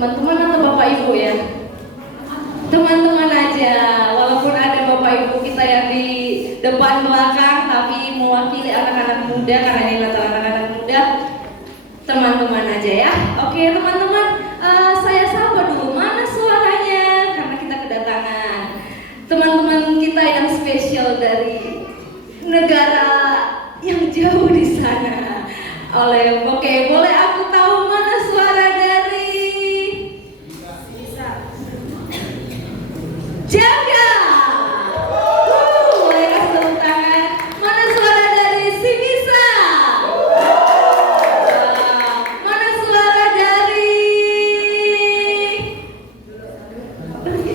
teman-teman atau Bapak Ibu ya? Teman-teman aja, walaupun ada Bapak Ibu kita yang di depan belakang, tapi mewakili anak-anak muda karena ini latar anak-anak muda. Teman-teman aja ya. Oke teman-teman, saya sapa dulu, mana suaranya? Karena kita kedatangan teman-teman kita yang spesial dari negara yang jauh di sana. Oke, boleh aku tahu mana suara dari Jaga? Boleh kasih tepuk tangan. Mana suara dari Simisa? Mana suara dari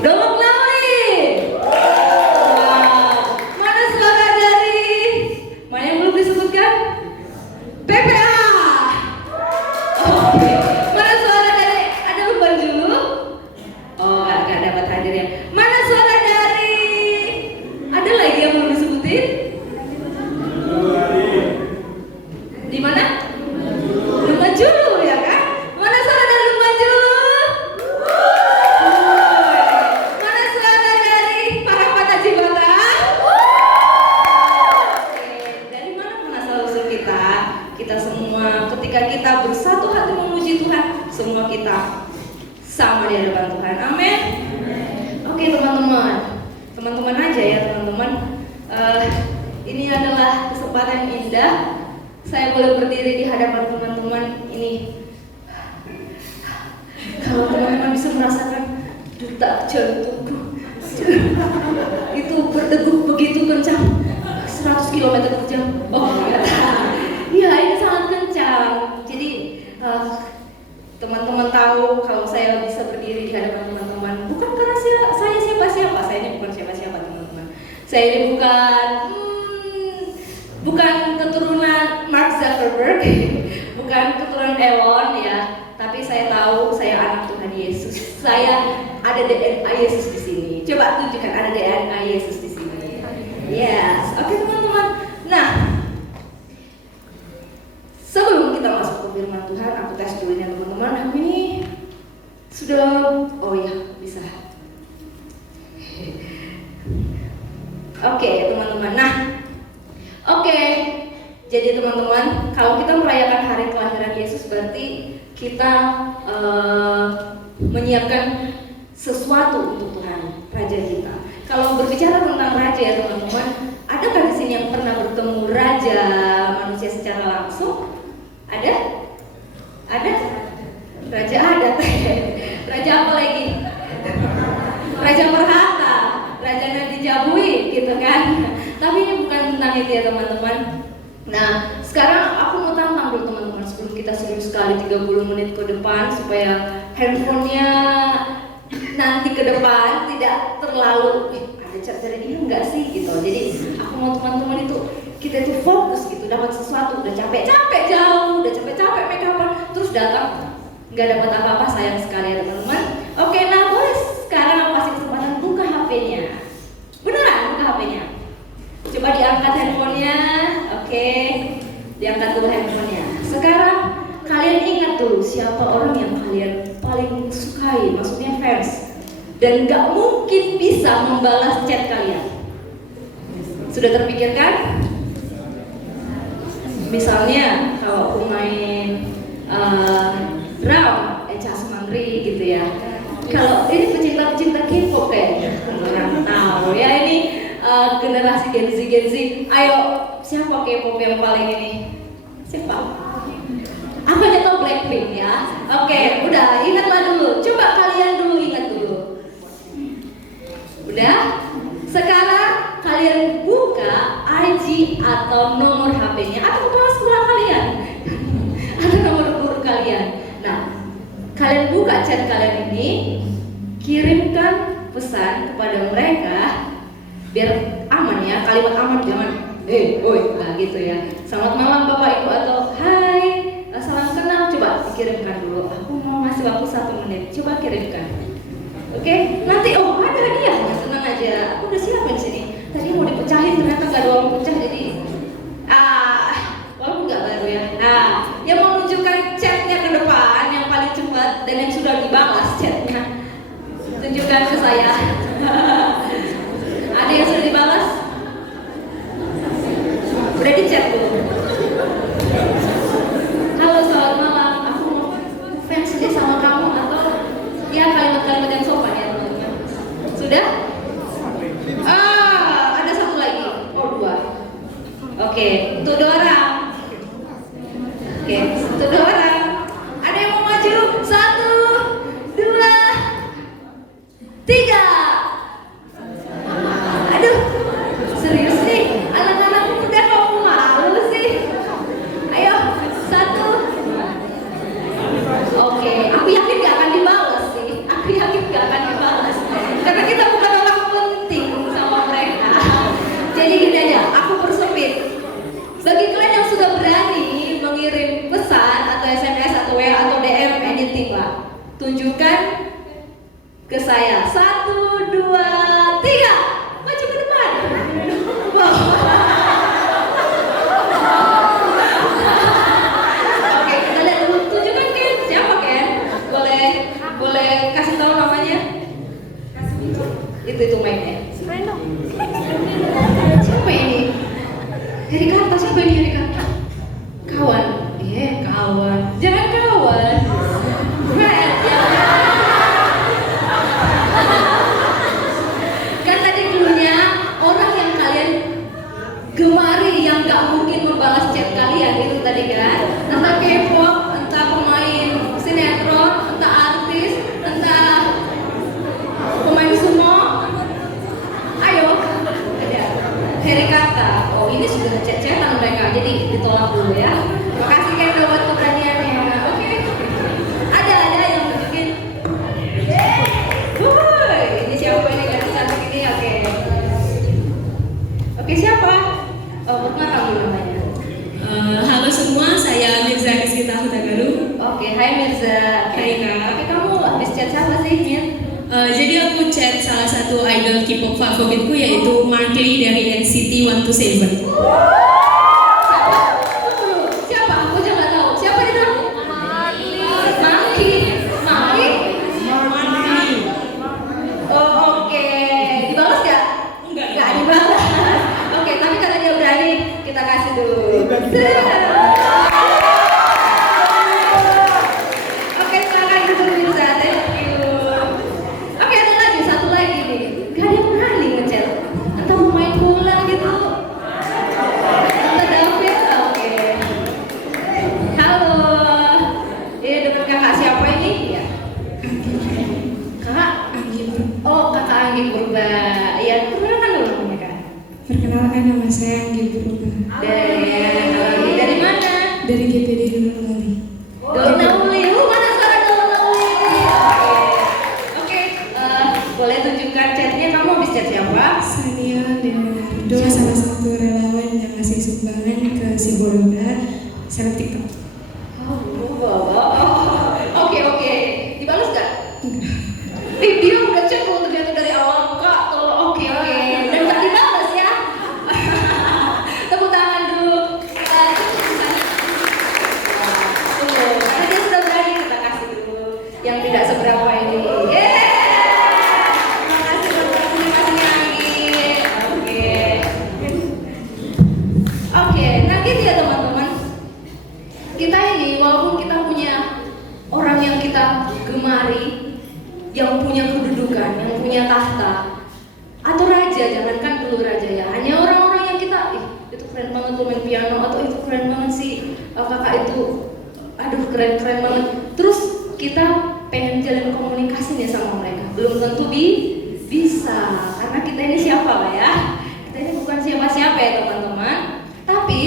Dolok Lali? Mana suara dari mana yang belum disebutkan? PPA. Oke. Mana suara dari ada beban dulu? Oh, nggak dapat hadir ya. Mana suara dari ada lagi yang belum disebutin? Di mana? Lumajulu ya kan? Mana suara dari Lumajulu? Mana suara dari Parapata Jibata? Dari mana pun asal usul kita? Kita semua ketika kita bersatu hati memuji Tuhan, semua kita sama di hadapan Tuhan. Amin. Oke teman-teman aja ya teman-teman. Ini adalah kesempatan yang indah. Saya boleh berdiri di hadapan teman-teman ini. Kalau teman-teman bisa merasakan detak jantungku itu berdegup begitu kencang, 100 km per jam. Oh ya, ini sangat kencang. Jadi teman-teman tahu kalau saya bisa berdiri di hadapan teman-teman bukan karena saya siapa-siapa. Saya ini bukan siapa-siapa teman-teman. Saya ini bukan keturunan Mark Zuckerberg, bukan keturunan Elon ya. Tapi saya tahu saya anak Tuhan Yesus. Saya ada DNA Yesus di sini. Coba tunjukkan ada DNA Yesus di sini. Yes. Oke teman-teman. Nah, sebelum kita masuk ke firman Tuhan, aku tes dulu ya teman-teman. Aku ini sudah, oh ya bisa. Oke teman-teman. Nah, oke. Jadi teman-teman, kalau kita merayakan hari kelahiran Yesus berarti kita menyiapkan sesuatu untuk Tuhan, Raja kita. Kalau berbicara tentang Raja ya teman-teman, adakah di sini yang pernah bertemu Raja manusia secara langsung? Ada? Ada? Raja ada. Raja apa lagi? Raja Perhata, Raja Nadi Jabui gitu kan. Tapi ini bukan tentang itu ya teman-teman. Nah, sekarang aku mau tantang dulu teman-teman sebelum kita serius sekali 30 menit ke depan supaya handphonenya nanti ke depan tidak terlalu ada charger ini enggak sih gitu. Jadi aku mau teman-teman itu kita itu fokus gitu, dapat sesuatu, udah capek-capek jauh, udah capek-capek make up terus datang nggak dapat apa-apa, sayang sekali ya teman-teman. Oke, nah boleh sekarang aku kasih kesempatan buka HP-nya. Beneran buka HP-nya. Coba diangkat handphonenya. Oke, diangkat dulu handphonenya. Sekarang kalian ingat dulu siapa orang yang kalian paling sukai, maksudnya fans, dan nggak mungkin bisa membalas chat kalian. Sudah terpikirkan? Misalnya kalau aku main Ram, Echa Semangri gitu ya. Kalau ini pecinta-pecinta K-pop kayaknya kurang tahu ya, ini generasi Gen Z. Ayo, siapa K-pop yang paling ini? Siapa? Aku aja tau Blackpink ya. Oke, udah ingatlah dulu. Coba kalian dulu ingat dulu. Udah? Sekarang kalian buka IG atau nomor HP-nya atau kepala sekolah kalian atau nomor guru kalian. Nah, kalian buka chat kalian ini, kirimkan pesan kepada mereka biar aman ya, kalimat aman, jangan woi, nah gitu ya. Selamat malam Bapak Ibu atau hai, salam kenal, coba dikirimkan dulu. Aku mau ngasih waktu 1 menit, coba kirimkan. Oke, nanti ada hadiahnya, tenang aja. Aku udah siapin sini. Tadi mau dipecahin ternyata nggak ada uang pecah, jadi walaupun nggak baru ya. Nah, yang mau menunjukkan chatnya ke depan yang paling cepat dan yang sudah dibalas Tunjukkan ke saya. Ada yang sudah dibalas? Udah di-chat belum? Halo, selamat malam. Aku mau fans deh sama kamu, atau ya kalimat-kalimat yang sopan ya teman-teman. Sudah? Ada satu lagi. Oh, 2. Oke, untuk 2 orang. Oke, untuk 2 orang. Ada yang mau maju? 1, 2, 3. Aduh, serius nih, anak-anak muda kamu malu sih. Ayo, 1. Oke, aku yakin gak akan dibalas sih. Aku yakin gak akan dibalas, karena kita bukan orang penting sama mereka. Jadi gini aja, aku persempit. Bagi kalian yang sudah berani mengirim pesan atau SMS atau WA atau DM anything lah, tunjukkan ke saya. 1, 2, 3. Maju ke depan. Wow. Oke, kita lihat dulu. Tunjukkan Ken. Siapa Ken? Boleh kasih tahu namanya? Itu mainnya. Siapa ini? Dari kata siapa ini dari kata? Kawan. Kawan. Jangan kawan. Friend. Kan tadi dulunya orang yang kalian gemari, yang gak mungkin membalas chat kalian itu tadi kan. Entah K-pop, entah pemain sinetron, entah artis, entah pemain sumo. Ayo, ada Harry Kata. Oh, ini sudah chat-chatan mereka, jadi ditolak dulu ya. Makasih Kak buat keberaniannya. Oke. Ada yang tunjukin. Ini siapa ini cantik ini? Oke, siapa? Oh, perkenalkan dulu namanya. Halo semua, saya Mirza Rizkita Hutagalu. Oke, hai Mirza. Hai Kak. Oke, kamu habis chat siapa sih, Mir? Jadi aku chat salah satu idol K-pop favoritku, yaitu Markley dari NCT 127. Siapa? Aku aja nggak tahu. Siapa itu? Maki. Oh, oke. Dibalas nggak? Nggak dibalas. Oke, tapi karena dia berani, kita kasih dulu. Oke, silakan duduk Mirza. Thank you. Oke, ada lagi, satu lagi nih. Gak ada yang berani ngechat. Entah mau main bola gitu. Entah David. Oke. Halo. Iya, dengan kakak siapa ini? Ya. Kakak? Oh, kakak Anggi Purba. Iya, perkenalkan dulu namanya Kak. Perkenalkan, nama saya Anggi Purba. Dari mana? Dari GPD Donggala. Donggala. Mana sekarang Donggala? Oke. Boleh tunjukkan chatnya. Kamu habis chat siapa? Sania Leonardo, salah satu relawan yang ngasih sumbangan ke si Boroga seleb TikTok. Oke. Dibalas gak? Dia udah chat loh ternyata dari awal Kak. Oke. Dan gak dibalas ya. Tepuk tangan dulu. Karena dia sudah berani, kita kasih dulu yang tidak seberapa ini. Terima kasih lagi. Oke. Nah gitu ya teman-teman. Kita ini walaupun kita punya orang yang kita gemari, yang punya kedudukan, yang punya tahta, atau raja, jangankan dulu raja ya, hanya orang-orang yang kita, itu keren banget tuh main piano, atau itu keren banget sih kakak itu, aduh keren banget. Terus kita pengen jalin komunikasi nih sama mereka, belum tentu bisa, karena kita ini siapa lah ya? Kita ini bukan siapa-siapa ya teman-teman. Tapi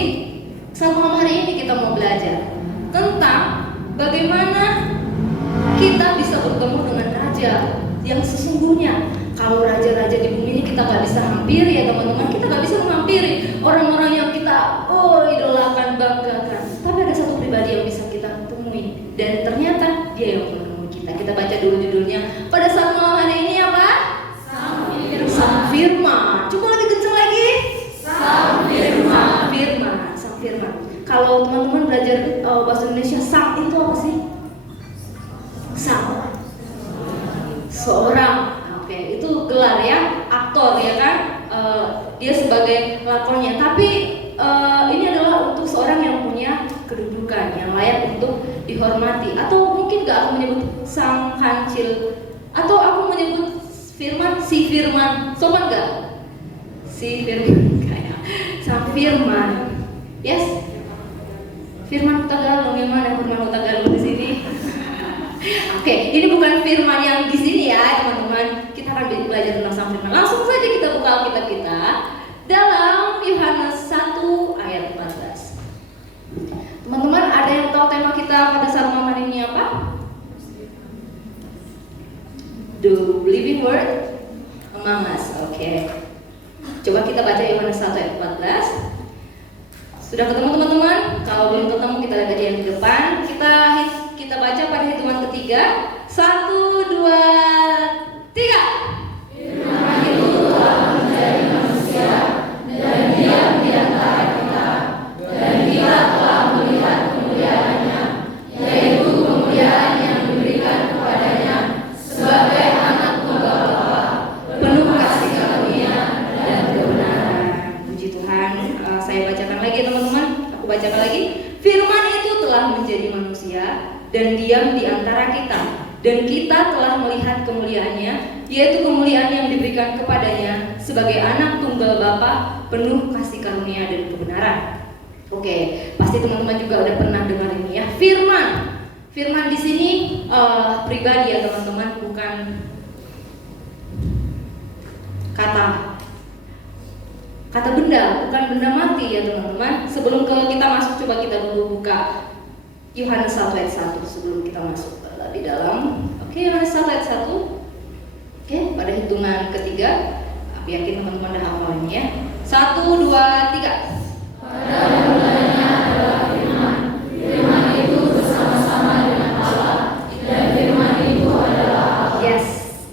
saat malam hari ini kita mau belajar tentang bagaimana kita bisa bertemu dengan raja yang sesungguhnya. Kalau raja-raja di bumi ini kita nggak bisa hampiri ya teman-teman, kita nggak bisa menghampiri orang-orang yang kita idolakan, banggakan. Tapi ada satu pribadi yang bisa kita temui, dan ternyata dia yang menemui kita. Kita baca dulu judulnya pada saat malam hari ini apa? Sang Firman. Coba lebih kencang lagi. Sang Firman. Kalau teman-teman belajar bahasa Indonesia, sang itu apa sih? Sang. Seorang dihormati. Atau mungkin gak aku menyebut sang kancil, atau aku menyebut Firman, si Firman, sopan gak? Si Firman, kayak sang Firman. Yes, Firman Tagalog, yang mana Firman Tagalog di sini? Oke, ini bukan Firman yang di sini ya teman-teman. Kita akan belajar tentang sang Firman. Langsung saja kita buka Alkitab kita dalam Yohanes 1 ayat 14. Teman-teman, ada yang tahu tema kita pada saat momen ini apa? The living word among us. Oke. Coba kita baca Yohanes 1 ayat 14. Sudah ketemu teman-teman? Kalau belum ketemu kita lihat dari yang di depan. Kita baca pada hitungan ketiga. 1, 2, 3. Firman itu telah menjadi manusia dan diam di antara kita, dan kita telah melihat kemuliaannya, yaitu kemuliaan yang diberikan kepadanya sebagai anak tunggal Bapa, penuh kasih karunia dan kebenaran. Puji Tuhan. Saya bacakan lagi teman-teman. Aku bacakan lagi. Firman itu telah menjadi manusia dan diam di antara kita, dan kita telah melihat kemuliaannya, yaitu kemuliaan yang diberikan kepadanya sebagai anak tunggal Bapa, penuh kasih karunia dan kebenaran. Oke, pasti teman-teman juga udah pernah dengar ini ya. Firman di sini pribadi ya teman-teman, bukan kata benda, bukan benda mati ya teman-teman. Sebelum kita masuk, coba kita dulu buka Yohanes 1 ayat 1 sebelum kita masuk di dalam. Oke, Yohanes 1 ayat 1. Oke, pada hitungan ketiga, aku yakin teman-teman udah hafal ini ya. 1, 2, 3. Pada mulanya adalah Firman. Firman itu bersama-sama dengan Allah, dan Firman itu adalah Allah. Yes,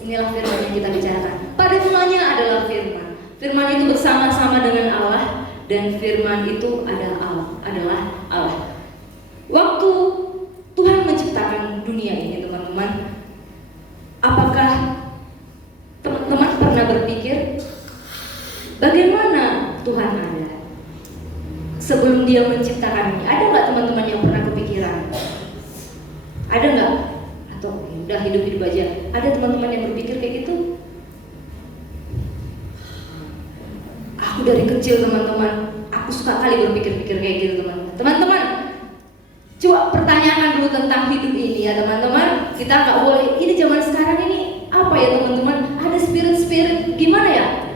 inilah firman yang kita bicarakan. Pada mulanya adalah Firman. Firman itu bersama-sama dengan Allah, dan Firman itu adalah Allah. Waktu Tuhan menciptakan dunia ini teman-teman, apakah teman-teman pernah berpikir bagaimana Tuhan ada sebelum Dia menciptakan ini? Ada nggak teman-teman yang pernah kepikiran? Ada nggak? Atau udah hidup aja? Ada teman-teman yang berpikir kayak gitu? Aku dari kecil teman-teman, aku suka kali berpikir-pikir kayak gitu teman-teman. Teman-teman, coba pertanyakan dulu tentang hidup ini ya teman-teman. Kita nggak boleh, ini zaman sekarang ini apa ya teman-teman? Ada spirit gimana ya?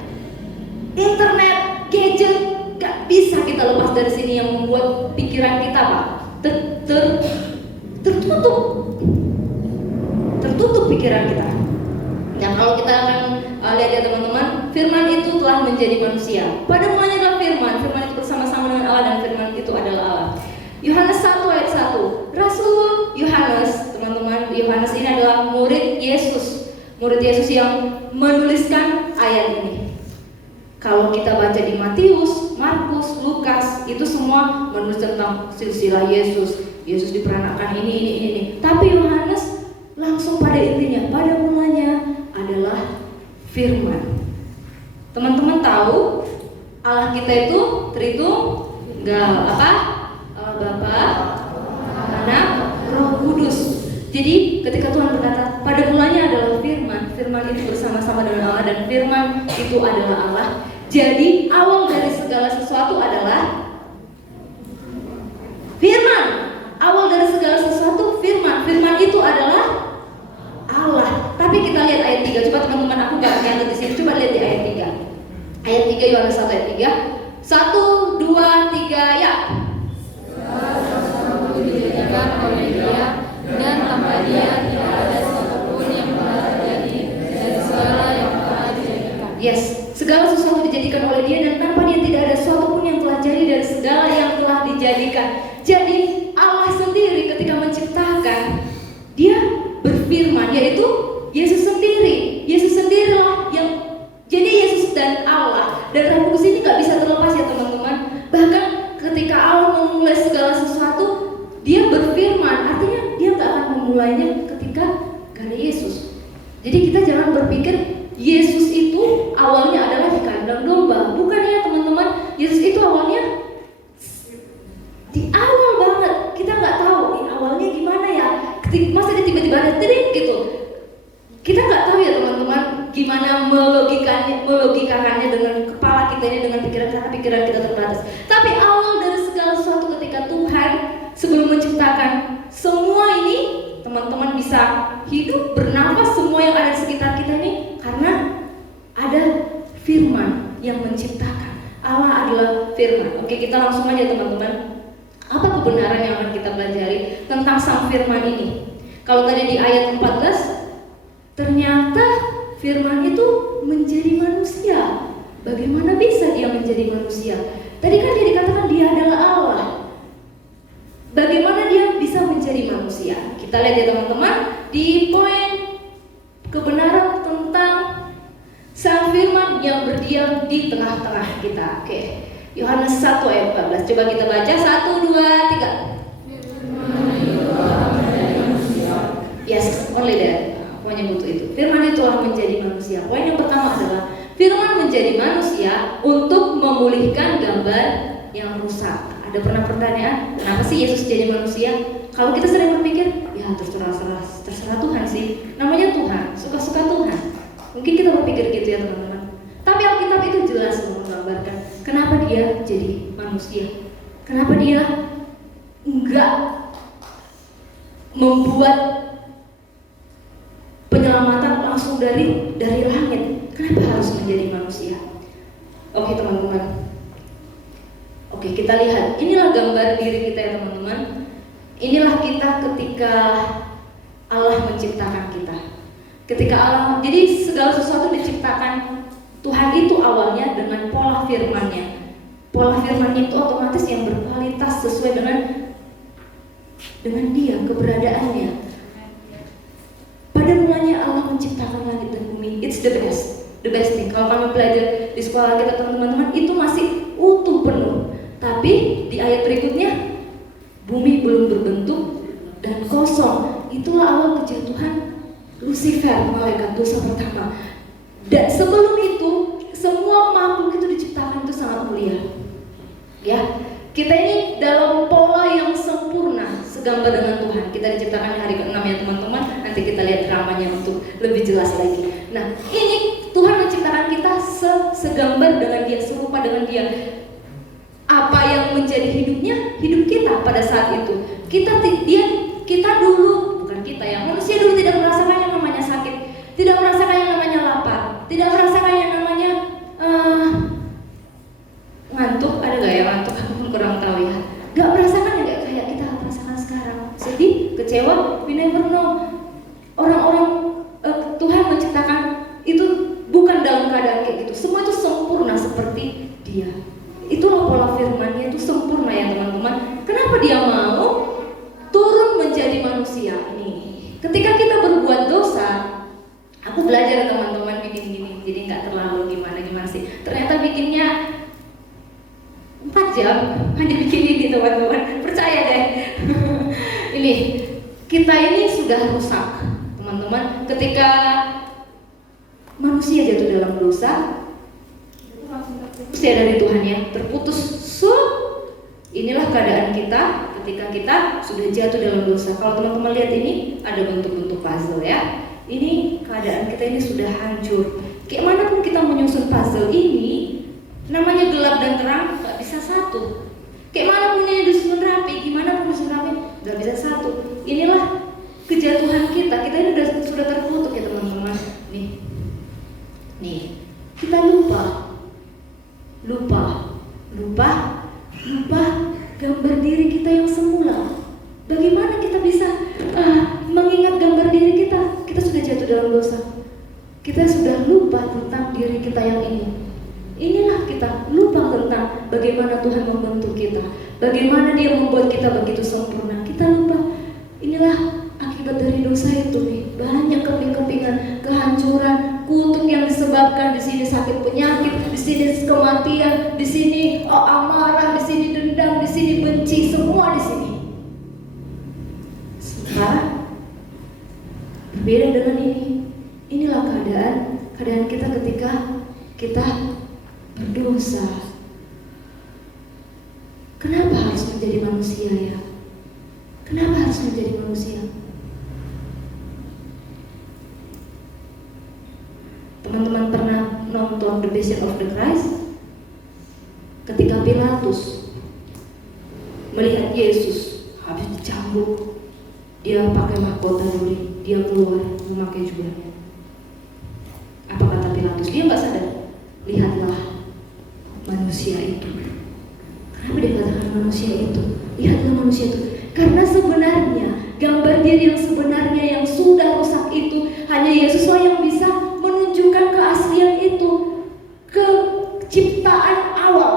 Internet, gadget, nggak bisa kita lepas dari sini yang membuat pikiran kita Pak tertutup pikiran kita. Nah, kalau kita akan lihat ya teman-teman, Firman itu telah menjadi manusia. Pada mulanya adalah Firman itu bersama-sama dengan Allah, dan Firman itu adalah Allah. Yohanes 1 ayat 1. Rasul Yohanes, teman-teman, Yohanes ini adalah murid Yesus yang menuliskan ayat ini. Kalau kita baca di Matius, Markus, Lukas, itu semua menulis tentang silsilah Yesus diperanakkan ini. Tapi Yohanes langsung pada intinya, pada mulanya adalah Firman. Teman-teman tahu Allah kita itu Tritunggal, apa? Allah Bapa, Anak, Roh Kudus. Jadi ketika Tuhan berkata pada mulanya adalah Firman itu bersama-sama dengan Allah, dan Firman itu adalah Allah. Jadi awal dari segala sesuatu adalah Firman. Awal dari segala sesuatu Firman. Firman itu adalah Allah. Tapi kita lihat ayat 3. Coba teman-teman, aku gak nyatet di sini. Coba lihat di ayat 3. Ayat 3 Yohanes 1 ayat 3. 1, 2, 3 ya. Segala sesuatu dijadikan oleh Dia, dan tanpa Dia tidak ada satupun yang telah terjadi dari segala yang telah dijadikan. Yes, segala sesuatu dijadikan oleh Dia, dan tanpa Dia tidak ada sesuatu pun yang telah jadi dari segala yang telah dijadikan. Jadi Allah sendiri ketika menciptakan, Dia berfirman, yaitu Yesus sendiri. Yesus sendirilah yang jadi Yesus dan Allah. Dan Roh Kudus ini gak bisa terlepas ya teman-teman. Bahkan ketika Allah memulai segala sesuatu, Dia berfirman, artinya Dia gak akan memulainya ketika gak ada Yesus. Jadi kita jangan berpikir Yesus itu awalnya adalah di kandang domba. Bukan ya teman-teman. Yesus itu awalnya di awal banget. Kita nggak tahu awalnya gimana tiba-tiba ada trik gitu. Kita nggak tahu ya teman-teman gimana melogikakannya dengan kepala kita ini, dengan pikiran, karena pikiran kita terbatas. Tapi awal dari segala sesuatu ketika Tuhan sebelum menciptakan semua ini, teman-teman bisa hidup, bernafas, semua yang ada di sekitar kita ini karena ada firman yang menciptakan. Allah adalah firman. Oke, kita langsung aja teman-teman. Apa kebenaran yang akan kita pelajari tentang sang firman ini? Kalau tadi di ayat 14, ternyata firman itu menjadi manusia. Bagaimana bisa dia menjadi manusia? Tadi kan dia dikatakan dia adalah Allah. Bagaimana dia bisa menjadi manusia? Kita lihat ya teman-teman di poin kebenaran tentang sang firman yang berdiam di tengah-tengah kita. Oke, Yohanes 1 ayat 14. Coba kita baca 1, 2, 3. Yes, only that. Pokoknya butuh itu. Firman itu telah menjadi manusia. Poin yang pertama adalah firman menjadi manusia untuk memulihkan gambar yang rusak. Ada pernah pertanyaan, kenapa sih Yesus jadi manusia? Kalau kita sering berpikir, ya terserah Tuhan sih. Namanya Tuhan, suka-suka Tuhan. Mungkin kita berpikir gitu ya teman-teman. Tapi Alkitab itu jelas menggambarkan kenapa dia jadi manusia. Kenapa dia enggak membuat penyelamatan langsung dari langit. Kenapa harus menjadi manusia? Oke teman-teman. Oke, kita lihat. Inilah gambar diri kita ya teman-teman. Inilah kita ketika Allah menciptakan kita. Ketika Allah, jadi segala sesuatu diciptakan Tuhan itu awalnya dengan pola firman-Nya. Pola firman-Nya itu otomatis yang berkualitas sesuai dengan dia, keberadaannya. Pada mulanya Allah menciptakan langit dan bumi. It's the best thing. Kalau kami belajar di sekolah kita teman-teman, itu masih utuh penuh. Tapi di ayat berikutnya, bumi belum berbentuk dan kosong. Itulah awal kejatuhan Lucifer, malaikat dosa pertama. Dan sebelum itu, semua makhluk itu diciptakan itu sangat mulia. Ya, kita ini dalam pola yang sempurna, segambar dengan Tuhan. Kita diciptakan di hari ke-6 ya teman-teman. Nanti kita lihat dramanya untuk lebih jelas lagi. Nah, ini Tuhan menciptakan kita segambar dengan Dia, serupa dengan Dia. Apa yang menjadi hidupnya? Hidup kita pada saat itu. Kita dulu, bukan kita ya, manusia dulu tidak merasakan yang namanya sakit, tidak merasakan yang namanya lapar, tidak merasakan yang namanya ngantuk. Ada gak ya ngantuk? Aku kurang tahu ya. Gak merasakan ya kayak kita merasakan sekarang. Sedih, kecewa, we never know. Orang-orang Tuhan menciptakan itu bukan dalam keadaan kayak gitu. Semua itu sempurna seperti Dia. Itulah pola firman-Nya, itu sempurna ya teman-teman. Kenapa Dia mau turun menjadi manusia ini? Ketika kita berbuat dosa, aku belajar teman-teman bikin gini, jadi nggak terlalu gimana sih. Ternyata bikinnya 4 jam hanya bikin ini teman-teman. Percaya deh. Ini kita ini sudah rusak teman-teman. Ketika manusia jatuh dalam dosa, usia dari Tuhan ya, terputus. Inilah keadaan kita ketika kita sudah jatuh dalam dosa. Kalau teman-teman lihat ini ada bentuk-bentuk puzzle ya. Ini keadaan kita ini sudah hancur. Kayak mana pun kita menyusun puzzle ini, namanya gelap dan terang gak bisa satu. Kayak mana pun ini disusun rapi, gimana pun disusun rapi, gak bisa satu. Inilah kejatuhan kita. Kita ini sudah terkutuk ya teman-teman. Nih, kita lupa gambar diri kita yang semula. Bagaimana kita bisa mengingat gambar diri kita? Kita sudah jatuh dalam dosa. Kita sudah lupa tentang diri kita yang ini. Inilah kita lupa tentang bagaimana Tuhan membentuk kita, bagaimana Dia membuat kita begitu sempurna. Kita lupa. Inilah akibat dari dosa itu nih. Banyak keping-kepingan, kehancuran, kutuk yang disebabkan di sini sakit penyakit, di sini kematian, di sini amarah, di sini dendam, di sini benci, semua di sini. Sekarang berbeda dengan ini. Inilah keadaan kita ketika kita berdosa. Kenapa harus menjadi manusia ya? Kenapa harus menjadi manusia? Teman-teman pernah nonton The Passion of the Christ? Ketika Pilatus melihat Yesus habis dicambuk, dia pakai mahkota duri, dia keluar memakai jubahnya. Apa kata Pilatus? Dia nggak sadar. Lihatlah manusia itu. Kenapa dia katakan manusia itu? Lihatlah manusia itu. Karena sebenarnya gambar diri yang sebenarnya yang sudah rusak itu hanya Yesuslah yang bisa menunjukkan keaslian itu, keciptaan awal.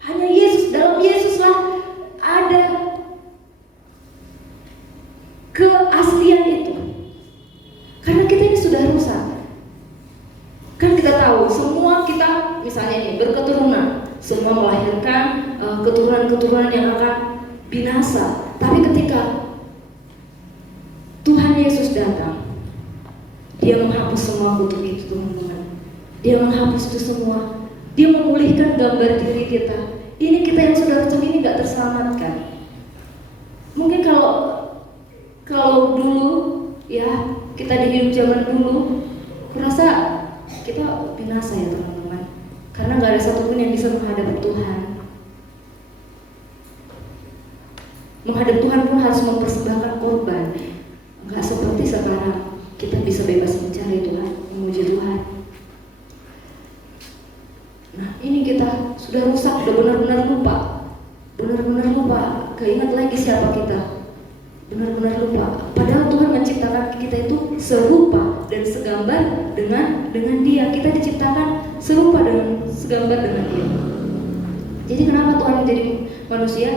Hanya Yesus, dalam Yesuslah ada keaslian itu. Karena kita ini sudah rusak. Kan kita tahu semua kita misalnya ini berketurunan, semua melahirkan keturunan-keturunan yang akan binasa. Tapi ketika Tuhan Yesus datang, Dia menghapus semua kutuk itu, teman-teman. Dia menghapus itu semua. Dia memulihkan gambar diri kita. Ini kita yang sudah rusak ini gak terselamatkan. Mungkin kalau dulu ya kita di hidup zaman dulu, kurasa kita binasa ya teman-teman. Karena gak ada satupun yang bisa menghadap Tuhan. Menghadap Tuhan pun harus mempersembahkan korban. Gak seperti sekarang kita bisa bebas mencari Tuhan, memuji Tuhan. Nah ini kita sudah rusak, sudah benar-benar lupa. Benar-benar lupa, gak ingat lagi siapa kita. Benar-benar lupa. Padahal Tuhan menciptakan kita itu serupa dan segambar dengan Dia. Kita diciptakan serupa dan segambar dengan Dia. Jadi kenapa Tuhan menjadi manusia?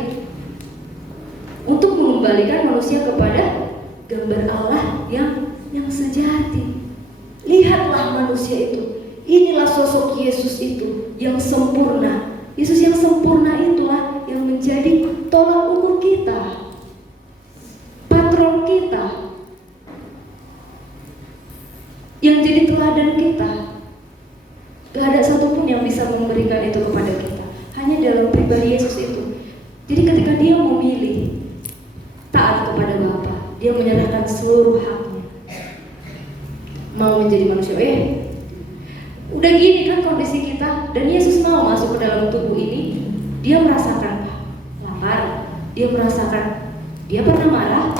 Untuk mengembalikan manusia kepada gambar Allah yang sejati. Lihatlah manusia itu. Inilah sosok Yesus itu yang sempurna. Yesus yang sempurna itulah yang menjadi tolak ukur kita, patron kita, yang jadi teladan kita. Gak ada satupun yang bisa memberikan itu kepada kita, hanya dalam pribadi Yesus itu. Jadi ketika Dia memilih taat kepada Bapa, Dia menyerahkan seluruh haknya, mau menjadi manusia. Udah gini kan kondisi kita, dan Yesus mau masuk ke dalam tubuh ini. Dia merasakan lapar, Dia merasakan, Dia pernah marah,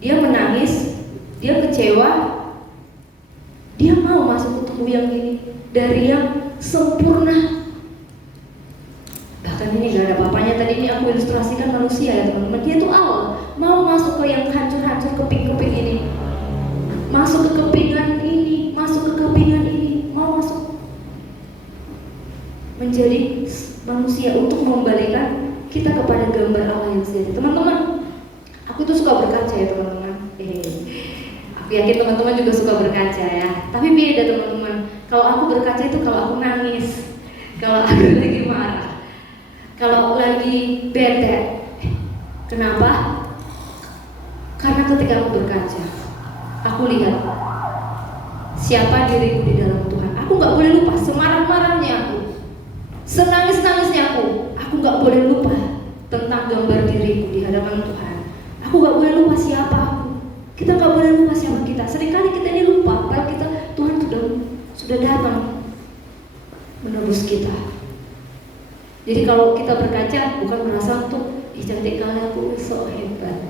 Dia menangis, Dia kecewa. Dia mau masuk ke tubuh yang ini, dari yang sempurna. Bahkan ini gak ada papanya, tadi ini aku ilustrasikan manusia ya teman-teman. Dia tuh Allah, mau masuk ke yang hancur-hancur, keping-keping ini, masuk ke kepingan ini, masuk ke kepingan ini, mau masuk menjadi manusia untuk mengembalikan kita kepada gambar Allah yang sejati. Teman-teman, aku tuh suka berkaca ya teman-teman. Aku yakin teman-teman juga suka berkaca ya. Tapi beda teman-teman. Kalau aku berkaca itu kalau aku nangis, kalau aku lagi marah, kalau lagi bete. Kenapa? Karena ketika aku berkaca, aku lihat siapa diriku di dalam Tuhan. Aku gak boleh lupa semarah-marahnya aku, senangis-nangisnya aku gak boleh lupa tentang gambar diriku di hadapan Tuhan. Aku gak boleh lupa siapa aku. Kita gak boleh lupa siapa kita. Seringkali kita ini lupa, padahal kita, Tuhan sudah datang menebus kita. Jadi kalau kita berkaca, bukan merasa tuh, cantik kali aku, so hebat.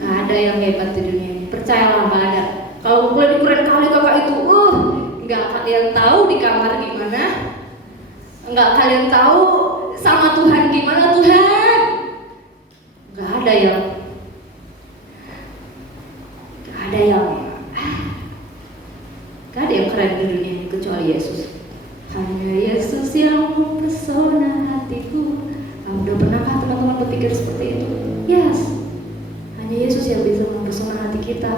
Gak ada yang hebat di dunia ini, percayalah gak ada. Kalau lebih keren kali kakak itu, gak kalian tahu di kamar gimana, gak kalian tahu sama Tuhan gimana Tuhan. Gak ada yang keren di dunia ini kecuali Yesus. Hanya Yesus yang mempesona hatiku. Udah pernahkah teman-teman berpikir seperti itu? Yes. Hanya Yesus yang bisa mempesona hati kita.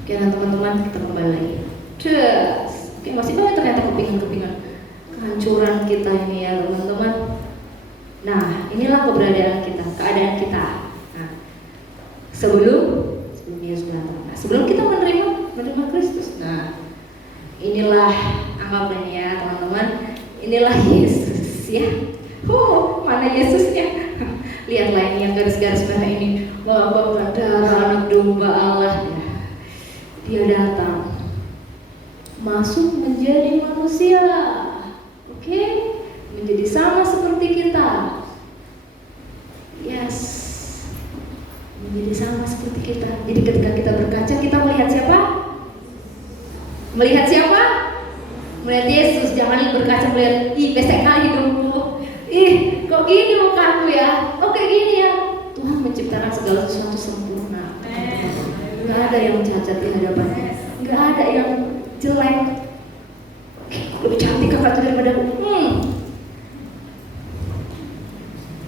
Oke, nah teman-teman, kita kembali lagi. Oke, masih banyak ternyata kepingan-kepingan kehancuran kita ini ya teman-teman. Nah, inilah keberadaan kita, keadaan kita. Nah, sebelum Yesus datang. Nah, sebelum kita menerima Kristus. Nah, inilah anggaplah ya teman-teman. Inilah Yesus ya. Mana Yesusnya? Lihatlah ini yang garis-garis merah ini. Wah, darah anak domba Allah ya. Dia datang masuk menjadi manusia. Oke? Menjadi sama seperti kita. Yes. Menjadi sama seperti kita. Jadi ketika kita berkaca, kita melihat siapa? Melihat siapa? Melihat Yesus. Jangan berkaca melihat, ih pesek kali hidupku, ih kok gini mukaku ya, kok kayak gini ya. Tuhan menciptakan segala sesuatu sempurna. Gak ada yang cacat di hadapannya, gak ada yang jelek. Lebih cantik kakak tuh daripada aku.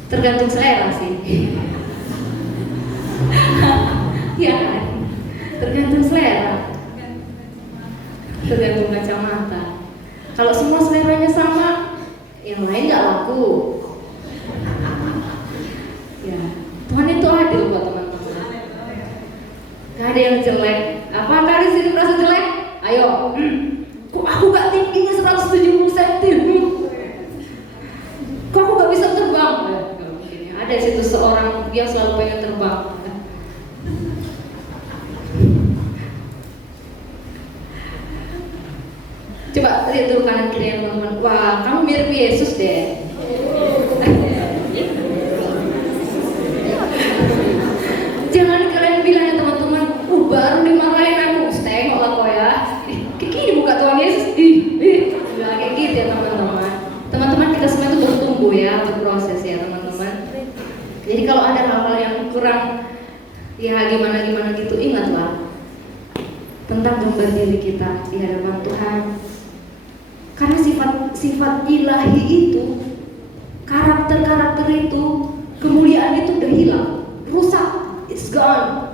Tergantung selera sih. Ya kan? Tergantung selera, tergantung kacamata. Kalau semua seleranya sama, yang lain gak laku. Ya, Tuhan itu adil buat teman-teman. Gak ada yang jelek. Apakah di sini merasa jelek? Ayo. Kok aku gak tingginya 170 cm? Kok aku gak bisa terbang? Ada di situ seorang yang selalu pengen terbang. Coba lihat dulu kanan kiri ya teman-teman. Wah, kamu mirip Yesus deh. Jangan kalian bilang ya teman-teman, baru dimarahin aku, tengok lah kok ya. Kayak gini muka Tuhan Yesus. Nggak kayak gitu ya teman-teman. Teman-teman, kita semua itu bertumbuh ya, berproses ya teman-teman. Jadi kalau ada hal-hal yang kurang, ya gimana gitu, ingatlah tentang gambar diri kita di hadapan Tuhan. Karena sifat ilahi itu, karakter itu, kemuliaan itu udah hilang, rusak, it's gone.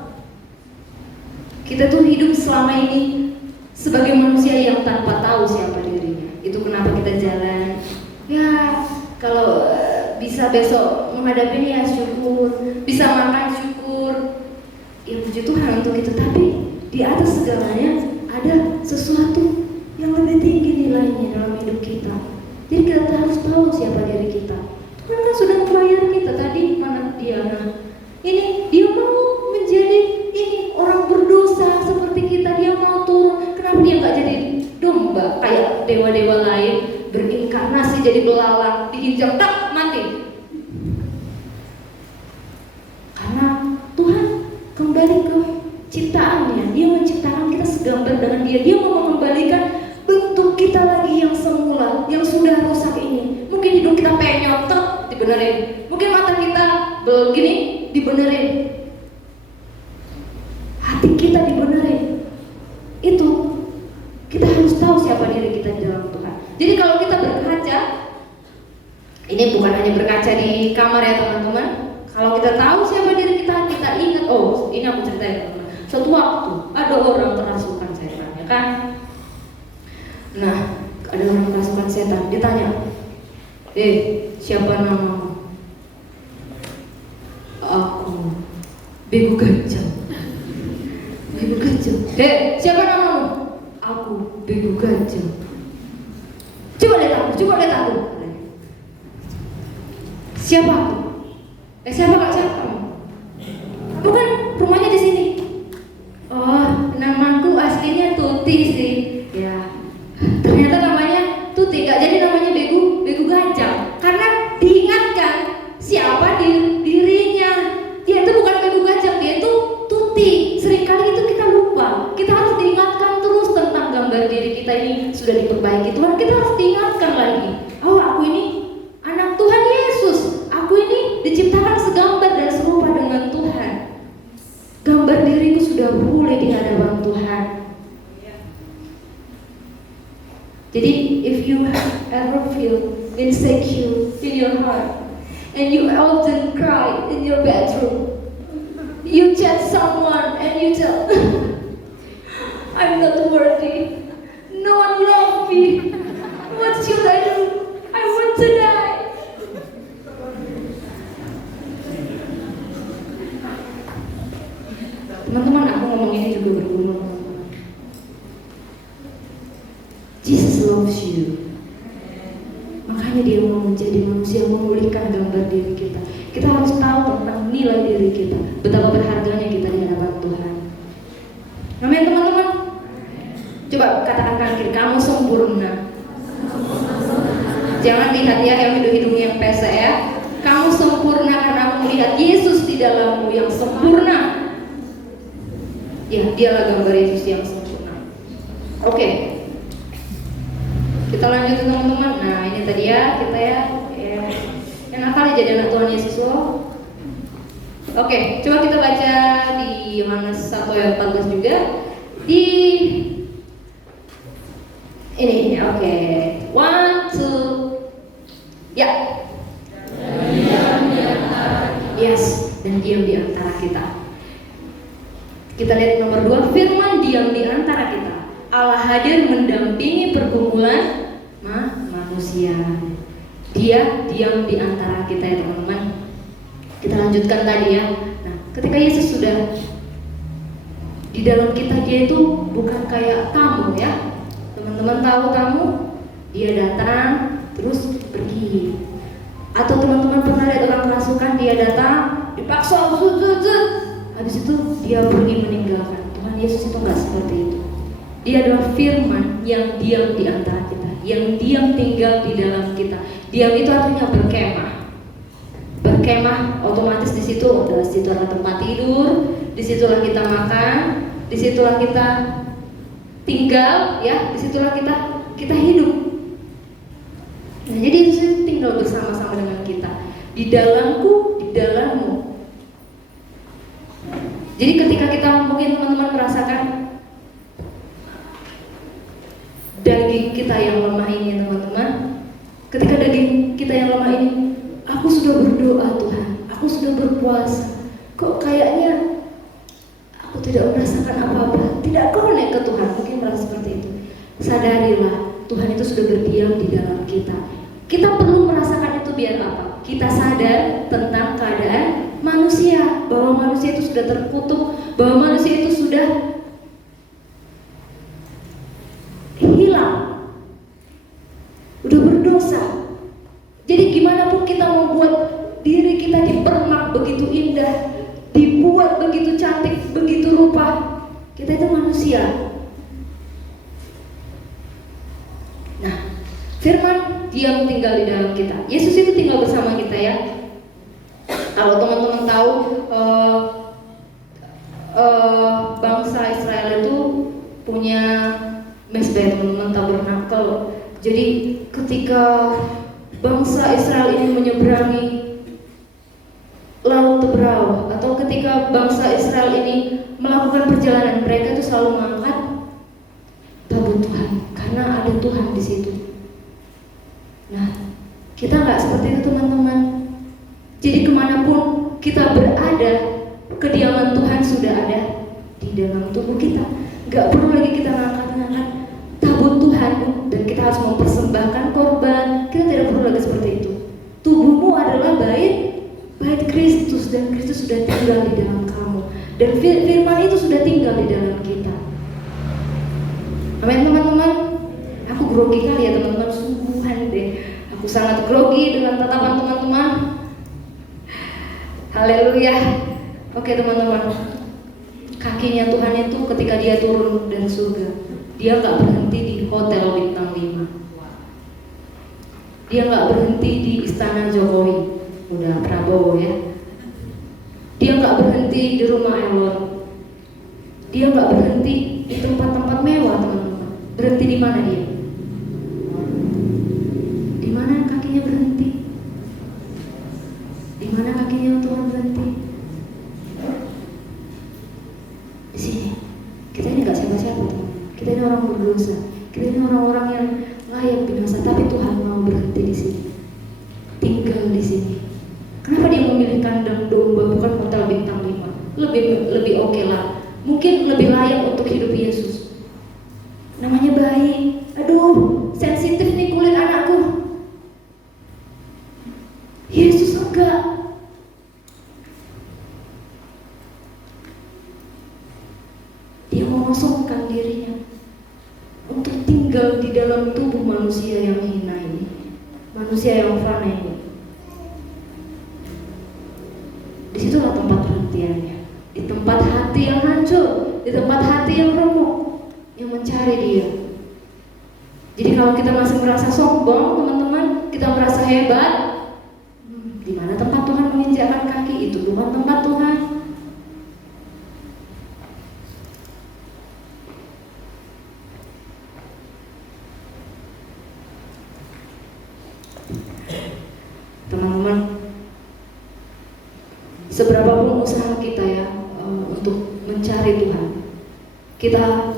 Kita tuh hidup selama ini sebagai manusia yang tanpa tahu siapa dirinya. Itu kenapa kita jalan. Ya, kalau bisa besok menghadapinya ya syukur, bisa makan syukur. Ya puji Tuhan untuk itu. Tapi di atas segalanya ada sesuatu yang lebih tinggi nilainya dalam hidup kita. Jadi kita harus tahu siapa diri kita. Tuhan kan sudah membayar kita tadi. Mana Diana? Ini dia mau menjadi ini orang berdosa seperti kita. Dia mau turun. Kenapa dia nggak jadi domba kayak dewa-dewa lain, berinkarnasi jadi belalang, diinjak tak mati? Karena Tuhan kembali ke ciptaannya. Dia menciptakan kita segambar dengan dia. Dia mau mengembalikan bentuk kita lagi yang semula, yang sudah rusak ini. Mungkin hidung kita penyot, dibenerin. Mungkin mata kita begini, dibenerin. Hati kita dibenerin. Itu kita harus tahu siapa diri kita di dalam Tuhan. Jadi kalau kita berkaca, ini bukan hanya berkaca di kamar ya teman-teman. Kalau kita tahu siapa diri kita, kita ingat. Oh, ini aku ceritain teman-teman. Suatu waktu ada orang kerasukan setan, ya kan? Nah, ada orang kerasukan setan, ditanya, siapa namamu? Aku Bego Gajah. Bego Gajah. Siapa namamu? Aku Bego Gajah. Coba lihat aku. Siapa aku? Siapa? Bukan, rumahnya di sini. Oh, namaku aslinya Tuti sih. Ya. Ternyata namanya Tuti, gak jadi namanya Bego Gajah. Karena diingatkan siapa dirinya. Dia itu bukan Bego Gajah, dia itu Tuti. Seringkali itu kita lupa. Kita harus diingatkan terus tentang gambar diri kita ini sudah diperbaiki Tuhan. Kita harus diingatkan lagi. Oh, aku ini anak Tuhan Yesus. Aku ini diciptakan segambar dan serupa dengan Tuhan. Gambar diriku sudah pulih di hadapan Tuhan. Jadi, if you ever feel insecure in your heart and you often cry in your bedroom, you chat someone and you tell, I'm not worthy, no one loves me, what should I do? I want to die. Teman-teman, aku ngomong ini juga berguna. Jesus loves you. Makanya dia mau menjadi manusia, memulihkan gambar diri kita. Kita harus tahu tentang nilai diri kita, betapa berharganya kita di hadapan Tuhan. Amin teman-teman. Coba katakan kanan kiri, kamu sempurna. Jangan lihat ya yang hidung-hidung yang pesek ya. Kamu sempurna karena aku melihat Yesus di dalammu yang sempurna. Ya, dialah gambar Yesus yang sempurna. Oke. Kita lanjut teman-teman. Nah, ini tadi ya kita ya yang hafal jadi anak Tuhan Yesus loh. Oke, coba kita baca di Yohanes 1 ayat 14 juga. Di ini, oke. 1, 2. Ya. Yes, dan diam di antara kita. Kita lihat nomor 2, firman diam di antara kita. Allah hadir mendampingi pergumulan manusia. Dia diam di antara kita ya teman-teman. Kita lanjutkan tadi ya. Nah, ketika Yesus sudah di dalam kita, dia itu bukan kayak kamu ya. Teman-teman tahu kamu, dia datang terus pergi. Atau teman-teman pernah lihat orang kerasukan, dia datang dipaksa, habis itu dia pergi meninggalkan. Tuhan Yesus itu nggak seperti itu. Dia adalah firman yang diam di antara kita, yang diam tinggal di dalam kita. Diam itu artinya berkemah. Berkemah otomatis di situ ada tempat tidur, disitulah kita makan, disitulah kita tinggal, ya, disitulah kita hidup. Nah, jadi Yesus tinggal bersama-sama dengan kita. Di dalamku, di dalammu. Jadi ketika kita mungkin teman-teman merasakan daging kita yang lemah ini teman-teman, ketika daging kita yang lemah ini, aku sudah berdoa Tuhan, aku sudah berpuasa, kok kayaknya aku tidak merasakan apa-apa, tidak connect ke Tuhan, mungkin merasa seperti itu. Sadarilah, Tuhan itu sudah berdiam di dalam kita. Kita perlu merasakan itu biar apa? Kita sadar tentang keadaan manusia, bahwa manusia itu sudah terkutuk, bahwa manusia itu sudah hilang, udah berdosa. Jadi gimana pun kita membuat diri kita dipermak begitu indah, dibuat begitu cantik, begitu rupa, kita itu manusia. Nah, firman diam tinggal di dalam kita. Yesus itu tinggal bersama kita ya. Kalau teman-teman tahu bangsa Israel itu punya mesbah, teman-teman, tabernakel. Jadi ketika bangsa Israel ini menyeberangi laut Tebrau, atau ketika bangsa Israel ini melakukan perjalanan, mereka itu selalu mengangkat tabut Tuhan karena ada Tuhan di situ. Nah, kita nggak seperti itu teman-teman. Jadi kemanapun kita berada, kediaman Tuhan sudah ada di dalam tubuh kita. Nggak perlu lagi kita ngangkat-ngangkat tabut Tuhan dan kita harus mempersembahkan korban. Kita tidak perlu lagi seperti itu. Tubuhmu adalah bait Kristus, dan Kristus sudah tinggal di dalam kamu, dan firman itu sudah tinggal di dalam kita. Amin teman-teman. Aku grogi kali ya teman-teman, sungguhan deh. Aku sangat grogi dengan tatapan teman-teman. Haleluya. Oke teman-teman, kakinya Tuhan itu ketika dia turun dari surga, dia nggak berhenti di hotel bintang 5. Dia nggak berhenti di istana Jokowi, udah Prabowo ya. Dia nggak berhenti di rumah Elon. Dia nggak berhenti di tempat-tempat mewah teman-teman. Berhenti di mana dia? Di mana kakinya berhenti? Di mana kakinya Tuhan berhenti? Di sini. Kita ini nggak siapa-siapa teman. Kita ini orang berdosa. Kita ini orang-orang yang layak binasa, tapi Tuhan mau berhenti di sini, tinggal di sini. Kenapa dia memilih kandang domba bukan hotel bintang 5? Lebih oke lah. Mungkin lebih layak untuk hidup Yesus. Namanya bayi. Aduh, sensitif nih kulit anakku. Yesus enggak. Dia mengosongkan dirinya untuk tinggal di dalam tubuh manusia yang hina ini, manusia yang fana ini. Disitulah tempat perhentiannya, di tempat hati yang hancur, di tempat hati yang remuk. yang mencari Dia. Jadi kalau kita masih merasa sombong, teman-teman, kita merasa hebat, di mana tempat Tuhan menginjakkan kaki, itu bukan tempat Tuhan. Teman-teman, seberapapun usaha kita ya untuk mencari Tuhan, kita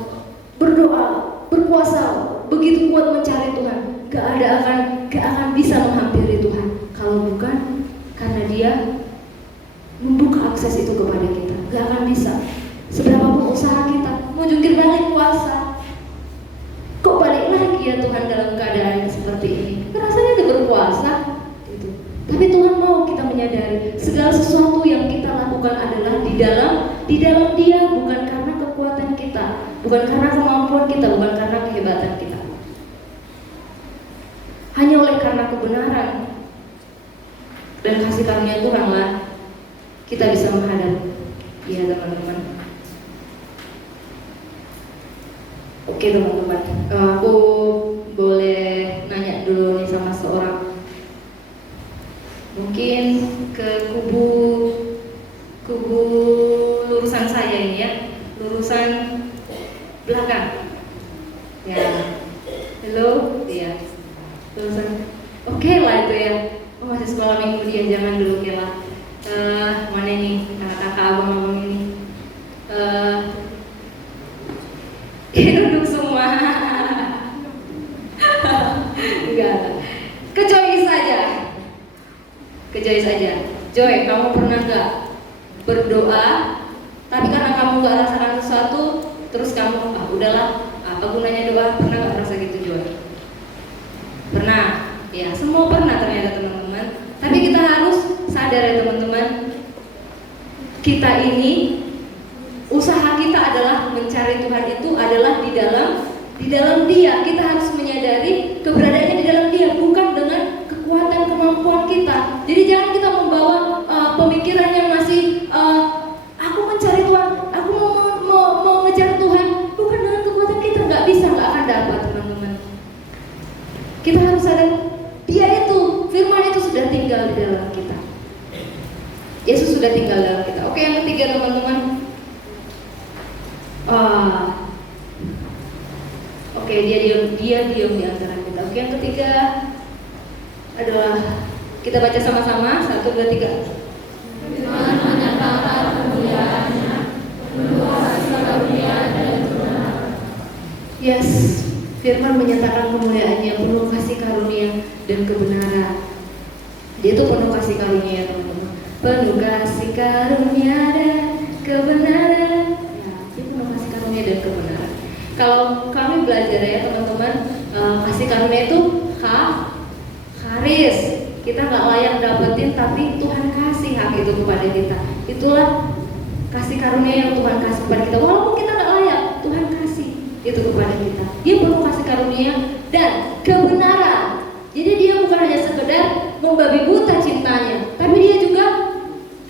berdoa, berpuasa, begitu kuat mencari Tuhan, gak akan bisa menghampiri Tuhan kalau bukan karena Dia membuka akses itu kepada kita. Gak akan bisa. Seberapapun usaha kita, mau jungkir balik puasa, kok balik lagi ya Tuhan dalam keadaan seperti ini? Rasanya udah berpuasa gitu. Tapi Tuhan mau kita menyadari segala sesuatu yang kita lakukan adalah di dalam Dia, bukan karena kekuatan kita, bukan karena kemampuan kita, bukan karena kehebatan kita. Hanya oleh karena kebenaran dan kasih karunia Tuhan lah kita bisa menghadap Dia, teman-teman. Oke teman-teman, aku boleh nanya dulu nih sama seorang, mungkin ke kubu lurusan saya ini ya, lurusan belakang ya. Halo, ya lurusan, oke lah itu ya. Oh, masih sekolah minggu dia, jangan dulu ya lah. Mana ini kakak abang ini? Duduk semua. Enggak. Ke Joy saja. Joy, kamu pernah nggak berdoa, tapi karena kamu nggak rasakan sesuatu, terus kamu udahlah, apa gunanya doa? Pernah nggak merasa gitu, Joy? Pernah. Ya, semua pernah ternyata teman-teman. Tapi kita harus sadar ya teman-teman, kita ini usaha kita adalah mencari Tuhan itu adalah di dalam Dia. Kita harus menyadari keberadaannya di dalam Dia, bukan dengan kekuatan kemampuan kita. Jadi jangan kita membawa pemikiran yang masih aku mencari Tuhan, aku mau ngejar Tuhan, bukan dengan kekuatan kita, nggak bisa, nggak akan dapat teman-teman. Kita harus sadar Dia itu, firman itu sudah tinggal di dalam kita. Yesus sudah tinggal dalam kita. Oke, yang ketiga teman-teman. Oke, dia diam di antara kita. Oke, yang ketiga adalah kita baca sama-sama 1, 2, 3. Firman menyatakan kemuliaannya, penuh kasih karunia dan kebenaran. Yes, firman menyatakan kemuliaannya, penuh kasih karunia dan kebenaran. Dia itu penuh kasih karunia ya teman-teman. Penuh kasih karunia dan kebenaran. Ya, dia penuh kasih karunia dan kebenaran. Kalau kami belajar ya teman-teman, kasih karunia itu charis. Kita nggak layak dapetin, tapi Tuhan kasih hak itu kepada kita. Itulah kasih karunia yang Tuhan kasih kepada kita. Walaupun kita nggak layak, Tuhan kasih itu kepada kita. Dia penuh kasih karunia dan kebenaran. Jadi dia bukan hanya sekedar membabi buta cintanya, tapi dia juga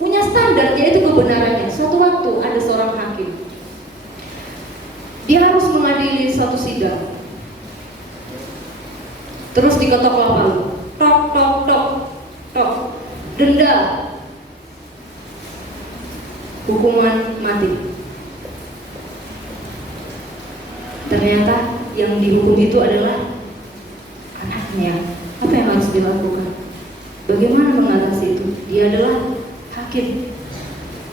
punya standar, yaitu kebenarannya. Suatu waktu ada seorang hakim, dia harus mengadili suatu sidang. Terus diketok palu, tok tok tok tok, denda, hukuman mati. Ternyata yang dihukum itu adalah anaknya. Apa yang harus dilakukan? Bagaimana mengatasi itu? Dia adalah hakim.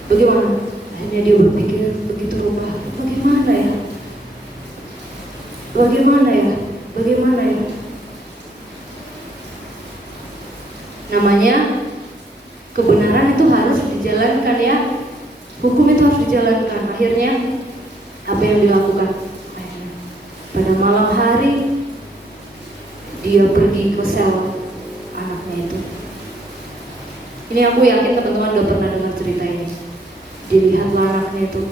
Bagaimana? Akhirnya dia berpikir begitu rupa. Bagaimana ya? Namanya kebenaran itu harus dijalankan ya. Hukum itu harus dijalankan. Akhirnya apa yang dilakukan? Pada malam hari dia pergi ke sel anaknya itu. Ini aku yakin teman-teman udah pernah dengar cerita ini. Dilihatlah anaknya itu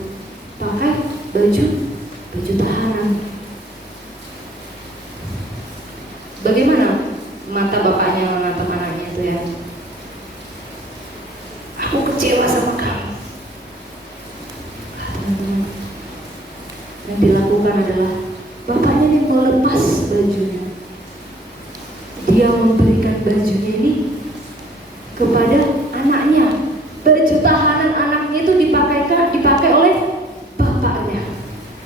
pakai baju tahanan. Bagaimana mata bapaknya menatap anaknya itu ya? Aku kecewa sama kamu. Yang dilakukan adalah bajunya ini kepada anaknya. Baju tahanan anaknya itu dipakai oleh bapaknya,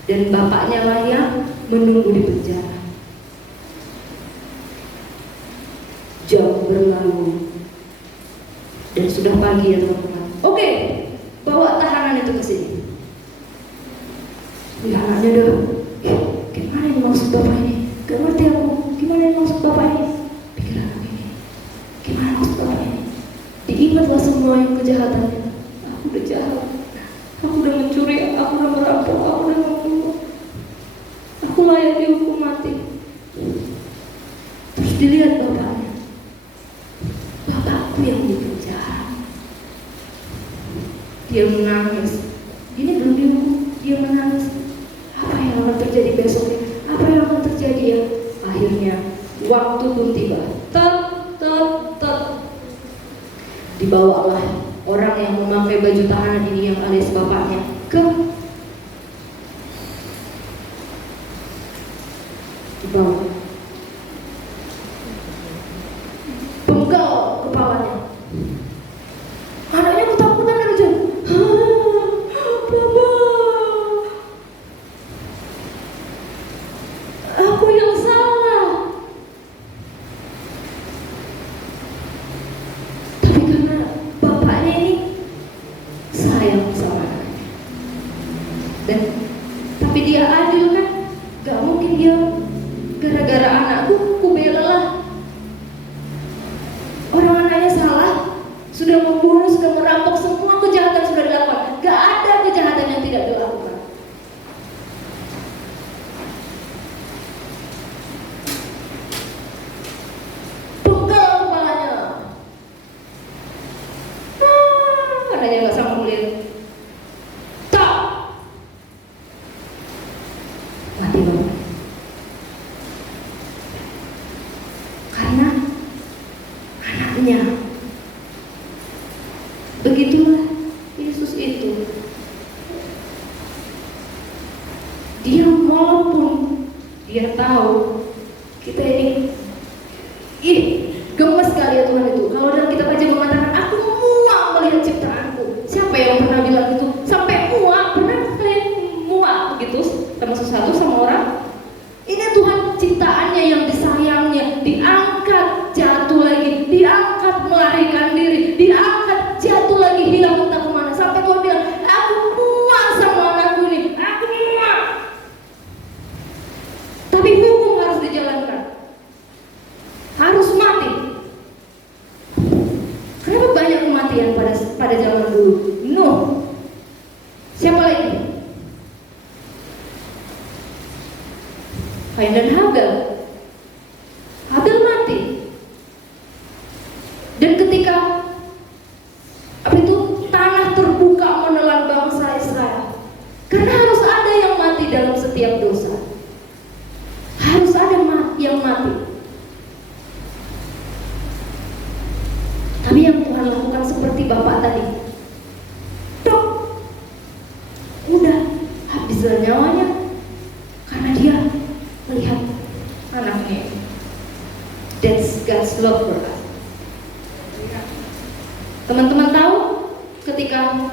dan bapaknya lah yang menunggu di penjara. Jam berlalu dan sudah pagi ya teman-teman. Oke, bawa tahanan itu ke sini. Lihat anaknya udah, gimana ini maksud bapak ini? Gak ngerti aku, gimana ini maksud bapak ini? Pikir anak ini, gimana maksud bapak ini? Diingatlah semua yang kejahatannya. Aku udah jahat, aku udah mencuri, aku udah merampok, aku udah membunuh. Aku layak dihukum mati. Terus dilihat bapaknya, bapakku yang di penjara. Dia menangis. Ini belum dihukum, dia menangis. Apa yang akan terjadi besoknya? Apa yang akan terjadi ya? Akhirnya waktu pun tiba. Tet. Dibawalah orang yang memakai baju tahanan ini, yang alias bapaknya, dibawa. Penggal kepalanya. Anaknya ketakutan dan ujar, Bapak, aku yang salah. Tapi karena bapaknya ini sayang sama anaknya, dan tapi dia adil kan, gak mungkin dia gara-gara anakku kubela lah. Orang anaknya salah, sudah membunuh, sudah merampok, semua kejahatan sudah dilakukan. Gak ada kejahatan yang tidak dilakukan. Penggal kepalanya. Anaknya gak sanggup lihat. Tak. Mati bapak. Karena anaknya. Begitulah Yesus itu. Dia walaupun dia tahu kita ini gemes sekali ya Tuhan itu. Kalau dalam kitab aja mengatakan, aku muak melihat ciptaanku. Siapa yang pernah bilang itu? Sampai muak, pernah kalian muak begitu sama sesuatu, sama orang? Ini Tuhan ciptaannya yang disayangnya diangkat, jatuh lagi, diangkat melarikan diri, diangkat, jatuh lagi, hilang entah kemana. Sampai Tuhan bilang, aku muak sama anakku ini, aku muak. Tapi hukum harus dijalankan, harus mati. Kenapa banyak kematian pada zaman dulu? Nuh. Siapa lagi? Kain dan Habil. Habil mati. Dan ketika tanah terbuka menelan bangsa Israel, karena harus ada yang mati dalam setiap dosa. Harus ada yang mati. Tapi yang Tuhan lakukan seperti Bapak tadi, dok, udah habislah nyawanya karena dia melihat anaknya. That's God's love for us. Teman-teman tahu ketika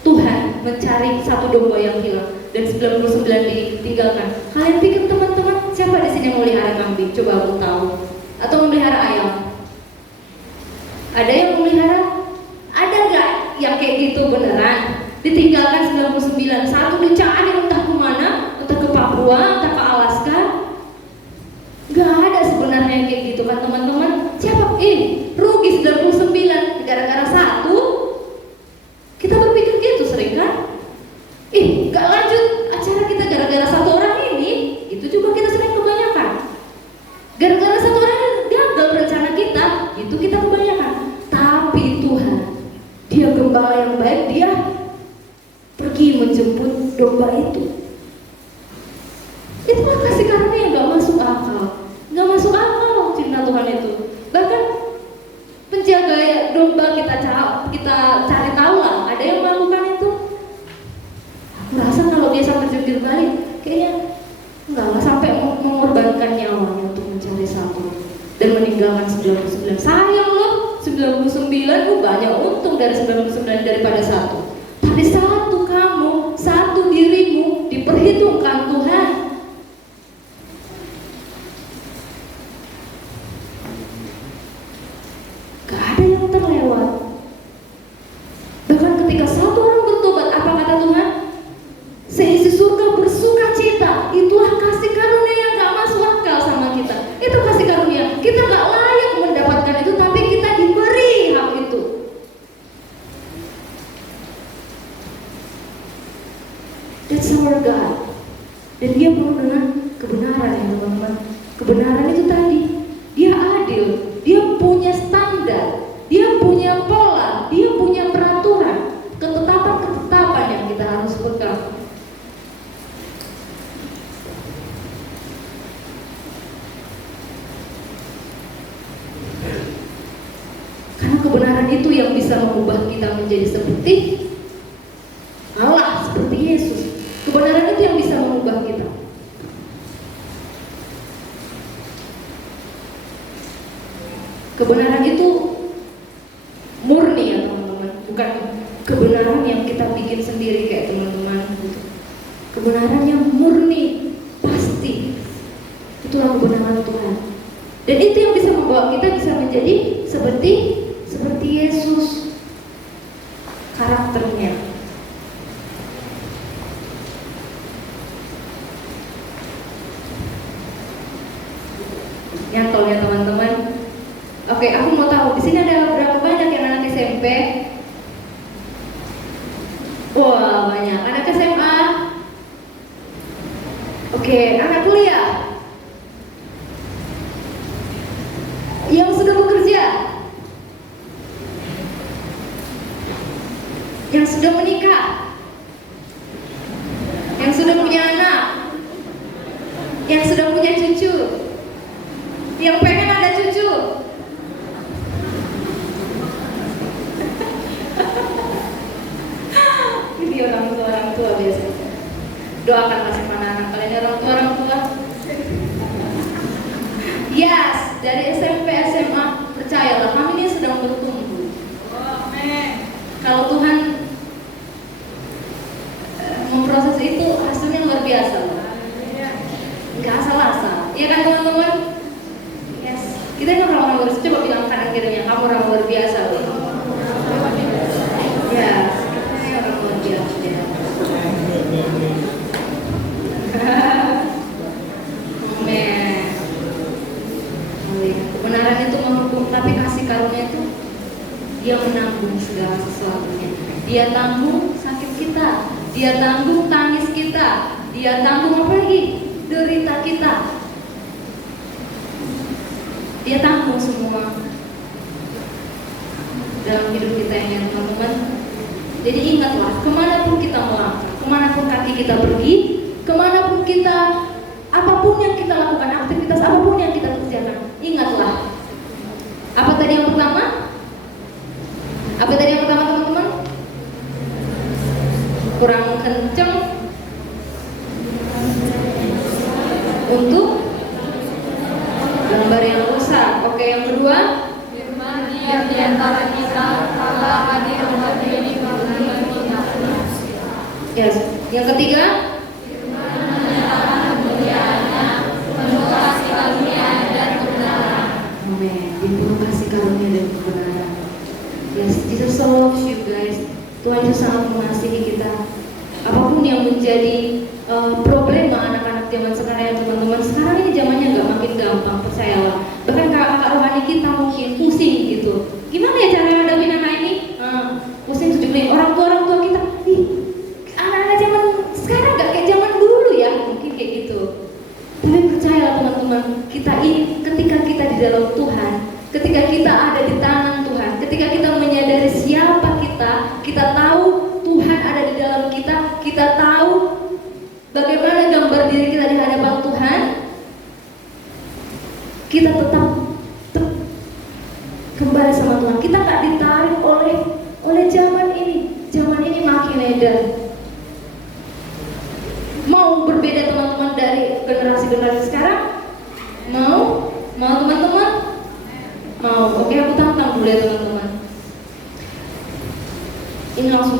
Tuhan mencari satu domba yang hilang dan 99 ditinggalkan, kalian pikir teman-teman siapa di sini yang melihara kambing? Coba aku tahu. Atau memelihara ayam? Ada yang memelihara? Ada nggak yang kayak gitu beneran? Ditinggalkan 99, satu dicari entah kemana, entah ke Papua, entah ke Alaska. Gak ada sebenarnya yang kayak gitu kan teman-teman. Siapa? Rugi 99 gara-gara satu. Kita berpikir gitu sering kan? Gak lanjut acara kita gara-gara satu orang ini. Itu juga kita sering kebanyakan. Gara-gara satu orang gagal rencana kita, itu kita kebanyakan. Tapi Tuhan, Dia gembala yang baik, Dia pergi menjemput domba itu. Itulah kasih karunia yang gak masuk akal. Gak masuk akal cinta Tuhan itu. Bahkan penjaga domba kita cari tahu lah, ada yang melakukan itu. Aku rasa kalau dia sampai jungkir balik, kayaknya enggak sampai mengorbankan nyawanya untuk mencari satu dan meninggalkan 99 dari 99 daripada satu. Tapi satu kamu, satu dirimu diperhitungkan Tuhan. Gak ada yang terlewat. Bahkan ketika satu orang bertobat, apa kata Tuhan? Seisi surga bersuka cita. Itulah kasih karunia yang gak masuk akal sama kita. Itu kasih karunia. Kita gak layak mendapatkan itu, tapi kita diberi hak itu. That's our God. Dan dia penuh dengan kebenaran ya teman-teman. Kebenaran itu tadi, dia adil, dia punya standar, dia punya pola, dia punya peraturan, ketetapan-ketetapan yang kita harus pegang. Karena kebenaran itu yang bisa mengubah kita menjadi seperti Allah, seperti Yesus. Kebenaran itu yang bisa mengubah kita. Kebenaran itu murni ya teman-teman, bukan kebenaran yang kita bikin sendiri kayak teman-teman gitu. Kebenaran yang murni, pasti. Itulah kebenaran Tuhan. Dan itu yang bisa membawa kita bisa menjadi seperti Yesus karakternya. Nyantol ya teman-teman. Oke, aku mau tahu di sini ada berapa banyak yang anak SMP? Wah, banyak. Anak SMA? Oke, anak kuliah? Yang sudah bekerja? Yang sudah menikah? Yang sudah punya anak? Yang sudah punya cucu? Yang pengen ada cucu? Ini orang tua biasanya. Doakan masih anak kalian orang tua. Yes, dari SMP SMA percayalah kami ini sedang bertumbuh. Kalau Tuhan memproses itu hasilnya luar biasa. Nggak asal-asal, ya kan teman-teman? Yes, kita ini orang-orang luar biasa. Coba bilang kanan kirinya, kamu orang luar biasa. Yes, kita orang luar biasa. Amen. Kebenaran itu menghukum, tapi kasih karunia itu dia menanggung segala sesuatunya. Dia tanggung sakit kita, dia tanggung tangis kita, dia tanggung apa lagi? Derita kita. Dia tanggung semua dalam hidup kita ini teman-teman. Jadi ingatlah, kemanapun kita melangkah, kemanapun kaki kita pergi, kemanapun kita, apapun yang kita lakukan, aktivitas apapun yang kita kerjakan, ingatlah. Apa tadi yang pertama? Apa tadi yang pertama teman-teman? Kurang kenceng untuk gambar yang rusak. Oke, yang kedua, Firman yang di antara kita Allah hadir menghadiri pertemuan kita. yes. Yang ketiga, Firman menyatakan kemuliaannya, penuh kasih karunia dan kebenaran. amin. Penuh kasih karunia dan kebenaran. Yes, Jesus so loves you guys. Tuhan Yesus sangat mengasihi kita. Apapun yang menjadi problema anak-anak zaman sekarang ya teman-teman, sekarang ini zamannya nggak makin gampang, percayalah. Bahkan kakak rohani kita mungkin pusing gitu. Gimana ya cara ngadepin anak ini? Pusing tujuh nih orang tua kita. Ih, anak-anak zaman sekarang nggak kayak zaman dulu ya, mungkin kayak gitu. Tapi percayalah teman-teman, kita ini ketika kita di dalam Tuhan, ketika kita ada di tangan Tuhan, ketika kita menyadari siapa kita tahu Tuhan ada di dalam kita tahu bagaimana gambar diri kita di hadapan Tuhan, kita tetap kembali sama Tuhan. Kita nggak ditarik oleh zaman ini. Zaman ini makin edar. Mau berbeda teman-teman dari generasi sekarang? Mau teman-teman? Mau. Oke, aku tantang dulu ya teman-teman.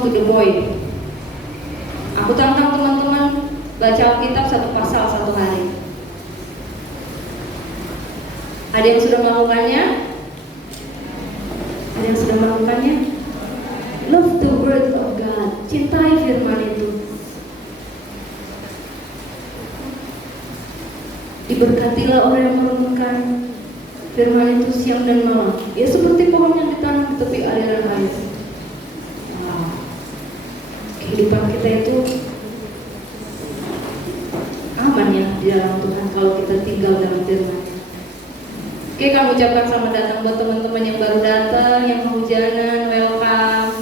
song to the boy. Aku tantang teman-teman baca Alkitab satu pasal satu hari. Ada yang sudah melakukannya? Ada yang sudah melakukannya? Love the word of God. Cintai firman itu. Diberkatilah orang yang merenungkan firman itu siang dan malam. Ya seperti pohon yang ditanam di tepi aliran air. Kehidupan kita itu aman ya di dalam Tuhan kalau kita tinggal dalam firman. Oke, kami ucapkan selamat datang buat teman-teman yang baru datang, yang kehujanan, welcome.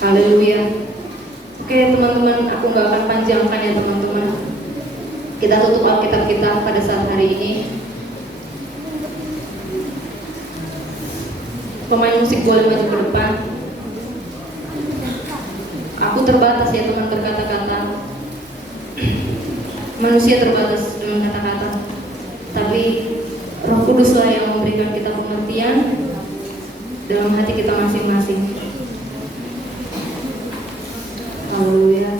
Haleluya. Oke teman-teman, aku gak akan panjangkan ya teman-teman. Kita tutup Alkitab kita pada saat hari ini. Pemain musik boleh maju ke depan. Aku terbatas ya teman berkata-kata. Manusia terbatas dengan kata-kata. Tapi Roh Kuduslah yang memberikan kita pengertian dalam hati kita masing-masing. Haleluya.